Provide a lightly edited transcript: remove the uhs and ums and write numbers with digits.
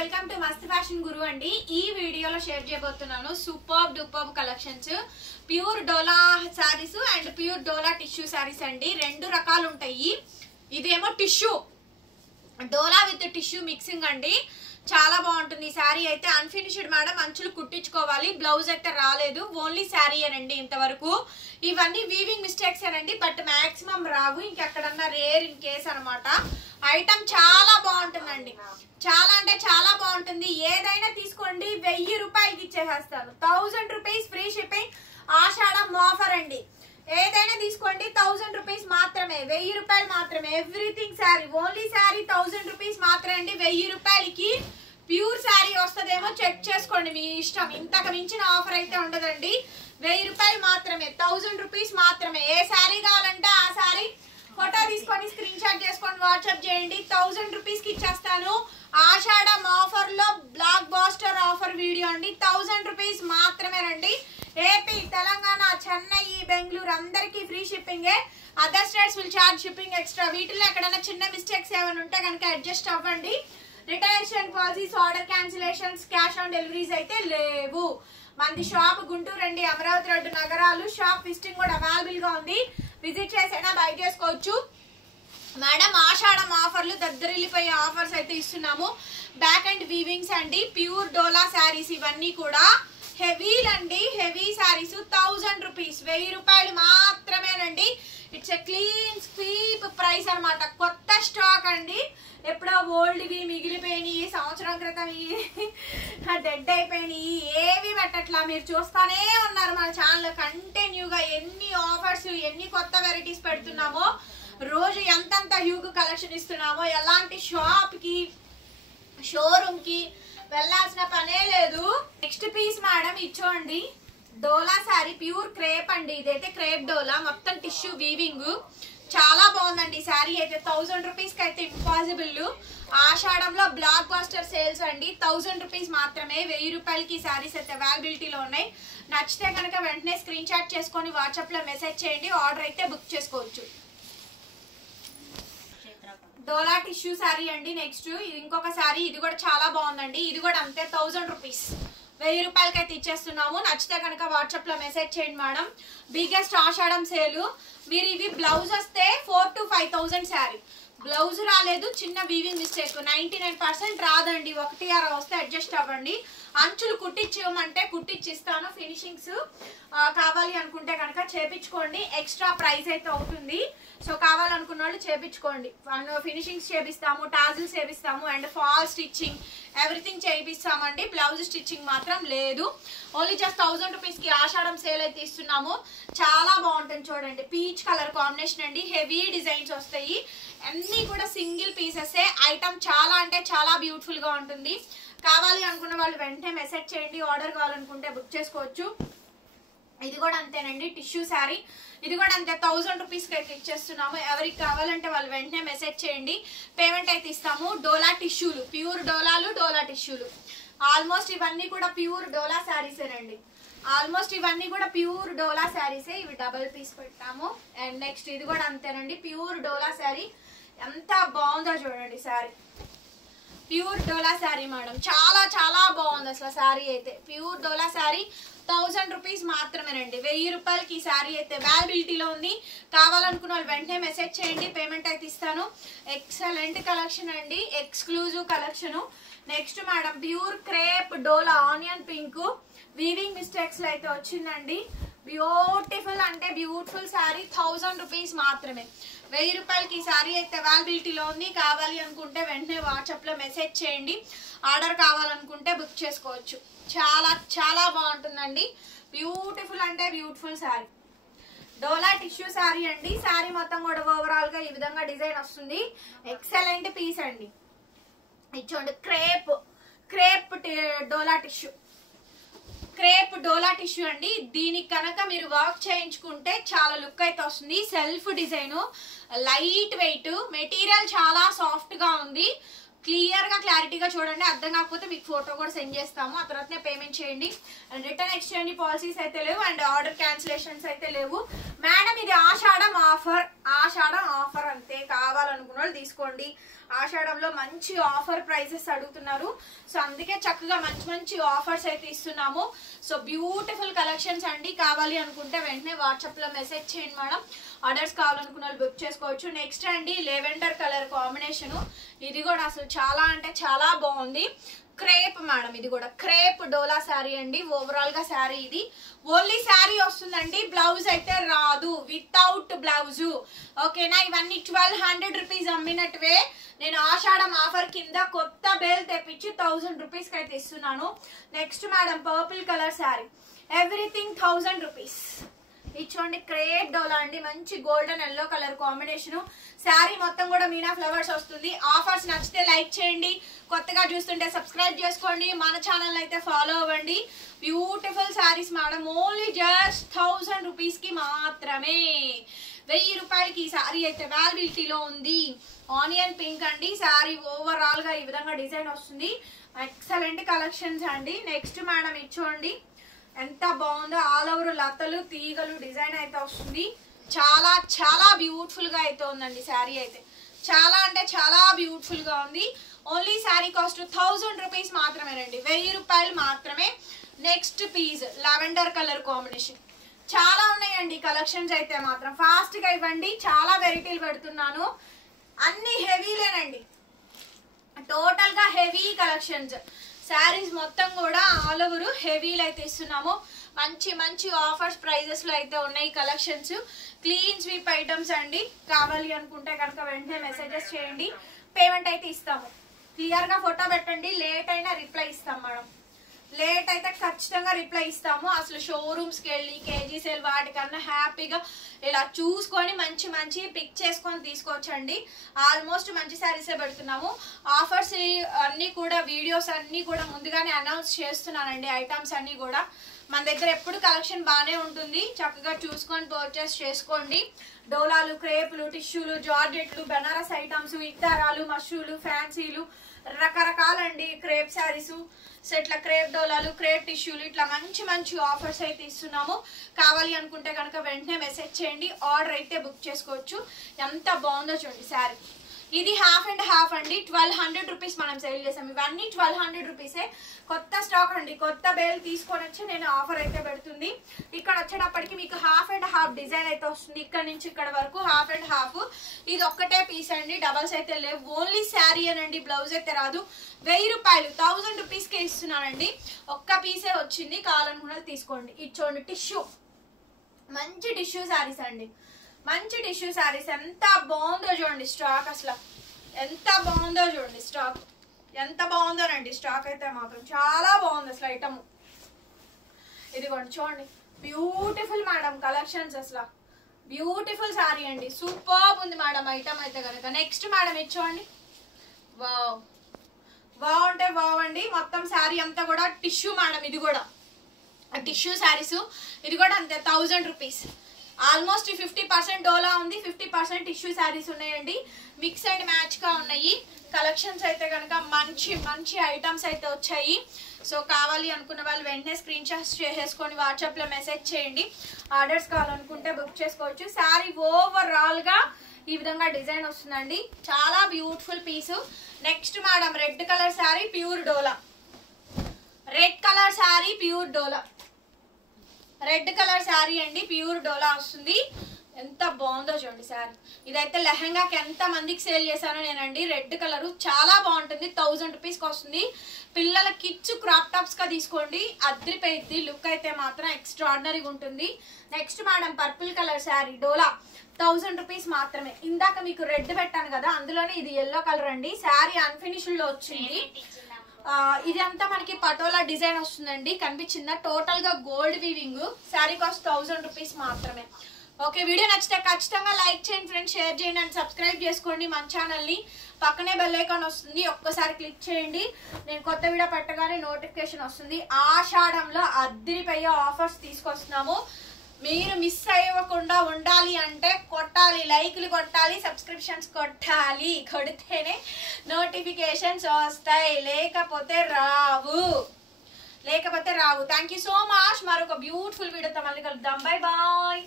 Welcome to మస్త్ fashion గురు అండి. ఈ వీడియోలో షేర్ చేయబోతున్నాను super duper collections, pure dola saris and pure dola tissue saris అండి. రెండు రకాలు ఉంటాయి. ఇదేమో tissue dola with tissue mixing అండి. చాలా బాగుంటుంది ఈ శారీ అయితే. అన్ఫినిష్డ్ మేడం, అంచులు కుట్టించుకోవాలి, బ్లౌజ్ అయితే రాలేదు, ఓన్లీ శారీ అనండి ఇంతవరకు. ఇవన్నీ వీవింగ్ మిస్టేక్స్ అనండి, బట్ మాక్సిమం రావు, ఇంకెక్కడన్నా రేర్ ఇన్ కేస్ అనమాట. ఐటమ్ చాలా బాగుంటుందండి, చాలా అంటే చాలా బాగుంటుంది. ఏదైనా తీసుకోండి, 1000 రూపాయలకి ఇచ్చేసేస్తాను. 1000 రూపీస్ ఫ్రీ షిప్పింగ్, ఆషాఢం ఆఫర్ అండి. ఏదైనా తీసుకోండి 1000 రూపీస్ మాత్రమే, 1000 రూపాయలు మాత్రమే. Everything sari, only sari 1000 rupees మాత్రమే అండి. 1000 రూపాయలకి ప్యూర్ శారీ వస్తుందేమో చెక్ చేసుకోండి, మీ ఇష్టం. ఇంతకు మించిన ఆఫర్ అయితే ఉండదండి. 1000 రూపాయలు మాత్రమే, 1000 రూపీస్ మాత్రమే. ఏ శారీ కావాలంటే ఆ శారీ ఫోటో తీసుకొని స్క్రీన్ షాట్ చేసుకొని వాట్సాప్ చేయండి. 1000 రూపీస్ కి ఇచ్చేస్తాను. ఆషాఢం ఆఫర్ లో బ్లాక్ బాస్టర్ ఆఫర్ వీడియో అండి. 1000 రూపీస్ మాత్రమే రండి. ఏపీ, తెలంగాణ, చెన్నై, బెంగళూరు అందరికి ఫ్రీ షిప్పింగే. Other states will charge shipping extra. వీటిలో ఎక్కడైనా చిన్న మిస్టేక్స్ ఏమైనా ఉంటే కనుక అడ్జస్ట్ అవ్వండి. Return policies, order cancellations, cash on deliveries అయితే లేవు. మనది షాప్ గుంటూరు అండి, అమరావతి రోడ్డు, నగరాలు. షాప్ విజిటింగ్ కూడా అవైలబుల్ గా ఉంది. విజిట్ చేసైనా బై చేసుకోవచ్చు. మేడం ఆషాఢం ఆఫర్లు, దగ్గరిల్లిపోయే ఆఫర్స్ అయితే ఇస్తున్నాము. బ్యాక్ అండ్ వీవింగ్స్ అండి, ప్యూర్ డోలా శారీస్ ఇవన్నీ కూడా. హెవీలండి, హెవీ శారీస్ 1000 రూపీస్, 1000 రూపాయలు మాత్రమేనండి. It's a clean sweep price అనమాట. కొత్త స్టాక్ అండి, ఎప్పుడో ఓల్డ్వి మిగిలిపోయినాయి, సంవత్సరం క్రితం డెడ్ అయిపోయినాయి, ఏవి పెట్టట్లా. మీరు చూస్తానే ఉన్నారు మన ఛానల్ కంటిన్యూగా. ఎన్ని ఆఫర్స్, ఎన్ని కొత్త వెరైటీస్ పెడుతున్నామో, రోజు ఎంతంత హ్యూగ్ కలెక్షన్ ఇస్తున్నామో. ఎలాంటి షాప్ కి, షోరూమ్ కి వెళ్ళాల్సిన పనే లేదు. నెక్స్ట్ పీస్ మేడం ఇచ్చోండి, డోలా శారీ, ప్యూర్ క్రేప్ అండి. ఇదైతే క్రేప్ డోలా, మొత్తం టిష్యూ వీవింగ్. చాలా బాగుందండి శారీ అయితే. 1000 రూపీస్ కి అయితే ఇంపాసిబుల్. ఆషాఢంలో బ్లాక్ బాస్టర్ సేల్స్ అండి. 1000 రూపీస్ మాత్రమే. 1000 రూపాయలకి శారీస్ అయితే అవైలబిలిటీలో ఉన్నాయి. నచ్చితే కనుక వెంటనే స్క్రీన్ షాట్ చేసుకొని వాట్సాప్ లో మెసేజ్ చేయండి, ఆర్డర్ అయితే బుక్ చేసుకోవచ్చు. డోలా టిష్యూ శారీ అండి. నెక్స్ట్ ఇది ఇంకొక శారీ, ఇది కూడా చాలా బాగుందండి. ఇది కూడా అంతే, 1000 రూపీస్, 1000 రూపాయలకి అయితే ఇచ్చేస్తున్నాము. నచ్చితే కనుక వాట్సాప్ లో మెసేజ్ చేయండి మేడం. బిగ్గెస్ట్ ఆషాఢం సేలు. మీరు ఇవి బ్లౌజ్ వస్తే 4000 to 5000 శారీ. బ్లౌజ్ రాలేదు, చిన్న వీవింగ్ మిస్టేక్, 99% రాదండి. 1 వస్తే అడ్జస్ట్ అవ్వండి. అంచులు కుట్టించమంటే కుట్టించిస్తాను. ఫినిషింగ్స్ కావాలి అనుకుంటే కనుక చేపించుకోండి. ఎక్స్ట్రా ప్రైస్ అయితే అవుతుంది. సో కావాలనుకున్న వాళ్ళు చేపించుకోండి. ఫినిషింగ్స్ చేపిస్తాము, టాజిల్స్ చేపిస్తాము, అండ్ ఫాల్ స్టిచ్చింగ్ ఎవ్రీథింగ్ చేపిస్తామండి. బ్లౌజ్ స్టిచ్చింగ్ మాత్రం లేదు. ఓన్లీ జస్ట్ 1000 రూపీస్ కి ఆషాఢం సేల్ అయితే ఇస్తున్నాము. చాలా బాగుంటుంది చూడండి, పీచ్ కలర్ కాంబినేషన్ అండి. హెవీ డిజైన్స్ వస్తాయి, అన్నీ కూడా సింగిల్ పీసెస్. ఐటమ్ చాలా అంటే చాలా బ్యూటిఫుల్ గా ఉంటుంది. కావాలి అనుకున్న వాళ్ళు వెంటనే మెసేజ్ చేయండి. ఆర్డర్ కావాలనుకుంటే బుక్ చేసుకోవచ్చు. ఇది కూడా అంతేనండి, టిష్యూ శారీ. ఇది కూడా అంతే, 1000 రూపీస్ కి అయితే ఇచ్చేస్తున్నాము. ఎవరికి కావాలంటే వాళ్ళు వెంటనే మెసేజ్ చేయండి, పేమెంట్ అయితే ఇస్తాము. డోలా టిష్యూలు, ప్యూర్ డోలాలు, డోలా టిష్యూలు. ఆల్మోస్ట్ ఇవన్నీ కూడా ప్యూర్ డోలా శారీసేనండి. ఆల్మోస్ట్ ఇవన్నీ కూడా ప్యూర్ డోలా శారీసే. ఇవి డబుల్ పీస్ పెట్టాము. అండ్ నెక్స్ట్ ఇది కూడా అంతేనండి, ప్యూర్ డోలా శారీ. ఎంత బాగుందో చూడండి శారీ. ప్యూర్ డోలా శారీ మేడం, చాలా చాలా బాగుంది అసలు శారీ అయితే. ప్యూర్ డోలా శారీ 1000 రూపీస్ మాత్రమేనండి. 1000 రూపాయలకి ఈ శారీ అయితే అవైలబిలిటీలో ఉంది. కావాలనుకున్న వాళ్ళు వెంటనే మెసేజ్ చేయండి, పేమెంట్ అయితే ఇస్తాను. ఎక్సలెంట్ కలెక్షన్ అండి, exclusive collection. Next madam pure crepe డోలా ఆనియన్ పింక్, వీవింగ్ మిస్టేక్స్ లో అయితే వచ్చిందండి. బ్యూటిఫుల్ అంటే బ్యూటిఫుల్ శారీ, 1000 రూపీస్ మాత్రమే. 1000 రూపాయలకి ఈ శారీ అయితే అవైలబిలిటీలో ఉంది. కావాలి అనుకుంటే వెంటనే వాట్సాప్ లో మెసేజ్ చేయండి. ఆర్డర్ కావాలనుకుంటే బుక్ చేసుకోవచ్చు. చాలా చాలా బాగుంటుందండి. బ్యూటిఫుల్ అంటే బ్యూటిఫుల్ శారీ, డోలా టిష్యూ శారీ అండి. శారీ మొత్తం కూడా ఓవరాల్ గా ఈ విధంగా డిజైన్ వస్తుంది. ఎక్సలెంట్ పీస్ అండి. ఇచ్చోండి క్రేప్, క్రేప్ డోలా టిష్యూ, క్రేప్ డోలా టిష్యూ అండి. దీనికి కనుక మీరు వర్క్ చేయించుకుంటే చాలా లుక్ అయితే వస్తుంది. Self design, light weight, material చాలా సాఫ్ట్ గా ఉంది. క్లియర్ గా క్లారిటీగా చూడండి. అర్థం కాకపోతే మీకు ఫోటో కూడా సెండ్ చేస్తాము, ఆ తర్వాతనే పేమెంట్ చేయండి. అండ్ రిటర్న్ ఎక్స్చేంజ్ పాలసీస్ అయితే లేవు, అండ్ ఆర్డర్ క్యాన్సిలేషన్స్ అయితే లేవు. మేడం ఇది ఆషాఢం ఆఫర్, ఆషాఢం ఆఫర్ అంతే. కావాలనుకున్న వాళ్ళు తీసుకోండి. ఆషాఢంలో మంచి ఆఫర్ ప్రైజెస్ అడుగుతున్నారు. సో అందుకే చక్కగా మంచి మంచి ఆఫర్స్ అయితే ఇస్తున్నాము. సో బ్యూటిఫుల్ కలెక్షన్స్ అండి. కావాలి అనుకుంటే వెంటనే వాట్సాప్ లో మెసేజ్ చేయండి మేడం. ఆర్డర్స్ కావాలనుకున్న వాళ్ళు బుక్ చేసుకోవచ్చు. నెక్స్ట్ అండి లెవెండర్ కలర్ కాంబినేషన్. ఇది కూడా అసలు చాలా అంటే చాలా బాగుంది. క్రేప్ మేడం, ఇది కూడా క్రేప్ డోలా శారీ అండి. ఓవరాల్ గా శారీ ఇది ఓన్లీ శారీ వస్తుందండి, బ్లౌజ్ అయితే రాదు, వితౌట్ బ్లౌజ్. ఓకేనా? ఇవన్నీ 1200 రూపీస్ అమ్మినట్టువే నేను ఆషాఢం ఆఫర్ కింద కొత్త బేల్ తెప్పించి 1000 రూపీస్ కి అయితే ఇస్తున్నాను. Next madam purple colour sari, everything 1000 rupees. ఇచ్చోండి క్రేప్ డోలా అండి, మంచి golden yellow colour combination. Sari మొత్తం కూడా మీనా ఫ్లవర్స్ వస్తుంది. ఆఫర్స్ నచ్చితే లైక్ చేయండి, కొత్తగా చూస్తుంటే సబ్స్క్రైబ్ చేసుకోండి, మన ఛానల్ అయితే ఫాలో అవ్వండి. Beautiful saris madam, only just 1000 rupees కి మాత్రమే. 1000 రూపాయలకి ఈ శారీ అయితే అవైలబిలిటీలో ఉంది. ఆనియన్ పింక్ అండి శారీ, ఓవరాల్ గా ఈ విధంగా డిజైన్ వస్తుంది. ఎక్సలెంట్ కలెక్షన్స్ అండి. నెక్స్ట్ మేడం ఇచ్చోండి ఎంత బాగుందో, ఆల్ ఓవర్ లతలు తీగలు డిజైన్ అయితే వస్తుంది. చాలా చాలా బ్యూటిఫుల్ గా అయితే ఉందండి శారీ అయితే, చాలా అంటే చాలా బ్యూటిఫుల్ గా ఉంది. ఓన్లీ శారీ కాస్ట్ 1000 రూపీస్ మాత్రమేనండి, 1000 రూపాయలు మాత్రమే. Next piece lavender colour combination. చాలా ఉన్నాయండి కలెక్షన్స్ అయితే మాత్రం ఫాస్ట్ గా ఇవ్వండి. చాలా వెరైటీలు పెడుతున్నాను, అన్ని హెవీలేనండి, టోటల్ గా హెవీ కలెక్షన్స్. శారీస్ మొత్తం కూడా ఆల్ ఓవర్ హెవీలు అయితే ఇస్తున్నాము. మంచి మంచి ఆఫర్స్ ప్రైజెస్ లో అయితే ఉన్నాయి కలెక్షన్స్. క్లీన్ స్వీప్ ఐటమ్స్ అండి. కావాలి అనుకుంటే కనుక వెంటనే మెసేజెస్ చేయండి, పేమెంట్ అయితే ఇస్తాము. క్లియర్ గా ఫోటో పెట్టండి, లేట్ అయినా రిప్లై ఇస్తాం మేడం. లేట్ అయితే ఖచ్చితంగా రిప్లై ఇస్తాము. అసలు షోరూమ్స్కి వెళ్ళి కేజీ సేల్ వాటికన్నా హ్యాపీగా ఇలా చూసుకొని మంచి మంచి పిక్ చేసుకొని తీసుకోవచ్చండి. ఆల్మోస్ట్ మంచి శారీసే పెడుతున్నాము. ఆఫర్స్ అన్నీ కూడా, వీడియోస్ అన్నీ కూడా ముందుగానే అనౌన్స్ చేస్తున్నానండి. ఐటమ్స్ అన్నీ కూడా మన దగ్గర ఎప్పుడు కలెక్షన్ బాగానే ఉంటుంది, చక్కగా చూసుకొని పర్చేస్ చేసుకోండి. డోలాలు, క్రేపులు, టిష్యూలు, జార్జెట్లు, బెనారస్ ఐటమ్స్, ఇక్తారాలు, మష్రూలు, ఫ్యాన్సీలు, రకరకాలండి క్రేప్ శారీస్. సో ఇట్లా క్రేప్ డోలాలు, క్రేప్ టిష్యూలు, ఇట్లా మంచి మంచి ఆఫర్స్ అయితే ఇస్తున్నాము. కావాలి అనుకుంటే కనుక వెంటనే మెసేజ్ చేయండి, ఆర్డర్ అయితే బుక్ చేసుకోవచ్చు. ఎంత బాగుందో చూడండి శారీ. ఇది హాఫ్ అండ్ హాఫ్ అండి, 1200 రూపీస్ మనం సేల్ చేసాం. ఇవన్నీ 1200 రూపీసే. కొత్త స్టాక్ అండి, కొత్త బేల్ తీసుకొని వచ్చి నేను ఆఫర్ అయితే పెడుతుంది. ఇక్కడ వచ్చేటప్పటికి మీకు హాఫ్ అండ్ హాఫ్ డిజైన్ అయితే వస్తుంది. ఇక్కడ నుంచి ఇక్కడ వరకు హాఫ్ అండ్ హాఫ్. ఇది ఒక్కటే పీస్ అండి, డబల్స్ అయితే లేవు. ఓన్లీ శారీ అనండి, బ్లౌజ్ అయితే రాదు. 1000 రూపాయలు, 1000 రూపీస్కే ఇస్తున్నానండి. ఒక్క పీసే వచ్చింది, కావాలనుకున్నది తీసుకోండి. ఇది చూడండి టిష్యూ, మంచి టిష్యూ శారీస్ అండి, మంచి టిష్యూ శారీస్. ఎంత బాగుందో చూడండి స్టాక్, అసలు ఎంత బాగుందో చూడండి స్టాక్, ఎంత బాగుందోనండి స్టాక్ అయితే మాత్రం చాలా బాగుంది అసలు ఐటమ్. ఇదిగోండి చూడండి, బ్యూటిఫుల్ మేడం కలెక్షన్స్, అసలు బ్యూటిఫుల్ శారీ అండి, సూపర్ ఉంది మేడం ఐటమ్ అయితే కనుక. నెక్స్ట్ మేడం ఇచ్చోండి, వావ్ వావ్ అంటే వావ్ అండి. మొత్తం శారీ అంతా కూడా టిష్యూ మేడం, ఇది కూడా టిష్యూ శారీస్. ఇది కూడా అంతే 1000 రూపీస్. ఆల్మోస్ట్ 50% డోలా ఉంది, 50% టిష్యూ శారీస్ ఉన్నాయండి. మిక్స్ అండ్ మ్యాచ్ గా ఉన్నాయి కలెక్షన్స్ అయితే కనుక. మంచి మంచి ఐటమ్స్ అయితే వచ్చాయి. సో కావాలి అనుకున్న వాళ్ళు వెంటనే స్క్రీన్ షాట్స్ చేసేసుకొని వాట్సాప్ లో మెసేజ్ చేయండి. ఆర్డర్స్ కావాలనుకుంటే బుక్ చేసుకోవచ్చు. శారీ ఓవరాల్ గా ఈ విధంగా డిజైన్ వస్తుందండి, చాలా beautiful piece. Next madam red colour sari, pure డోలా. రెడ్ కలర్ శారీ, ప్యూర్ డోలా, రెడ్ కలర్ శారీ అండి, ప్యూర్ డోలా వస్తుంది. ఎంత బాగుందో చూడండి శారీ. ఇదైతే లెహంగాకి ఎంత మందికి సేల్ చేశానో నేనండి. రెడ్ కలర్ చాలా బాగుంటుంది, 1000 రూపీస్కి వస్తుంది. పిల్లల కిడ్స్ క్రాప్ టాప్స్ గా తీసుకోండి, అద్రిపోయిద్ది. లుక్ అయితే మాత్రం ఎక్స్ట్రాడినరీగా ఉంటుంది. Next madam purple colour sari, డోలా, 1000 రూపీస్ మాత్రమే. ఇందాక మీకు రెడ్ పెట్టాను కదా, అందులోనే ఇది ఎల్లో కలర్ అండి. శారీ అన్ఫినిష్డ్ లో వచ్చింది. ఇదంతా మనకి పటోలా డిజైన్ వస్తుందండి, కనిపించిందా? టోటల్ గా gold weaving. Sari cost 1000 rupees మాత్రమే. ఓకే, వీడియో నచ్చితే ఖచ్చితంగా లైక్ చేయండి ఫ్రెండ్స్, షేర్ చేయండి అండ్ సబ్స్క్రైబ్ చేసుకోండి మన ఛానల్ ని. పక్కనే బెల్ ఐకాన్ వస్తుంది, ఒక్కసారి క్లిక్ చేయండి. నేను కొత్త వీడియో పెట్టగానే నోటిఫికేషన్ వస్తుంది. ఆషాఢంలో అద్దిరిపోయే ఆఫర్స్ తీసుకొస్తున్నాము. మీరు మిస్ అవ్వకుండా ఉండాలి అంటే కొట్టాలి, లైక్లు కొట్టాలి, సబ్స్క్రిప్షన్స్ కొట్టాలి. కొడితేనే నోటిఫికేషన్స్ వస్తాయి, లేకపోతే రావు. Thank you so much. మరొక బ్యూటిఫుల్ వీడియోతో మళ్ళీ కలుద్దాం. Bye bye.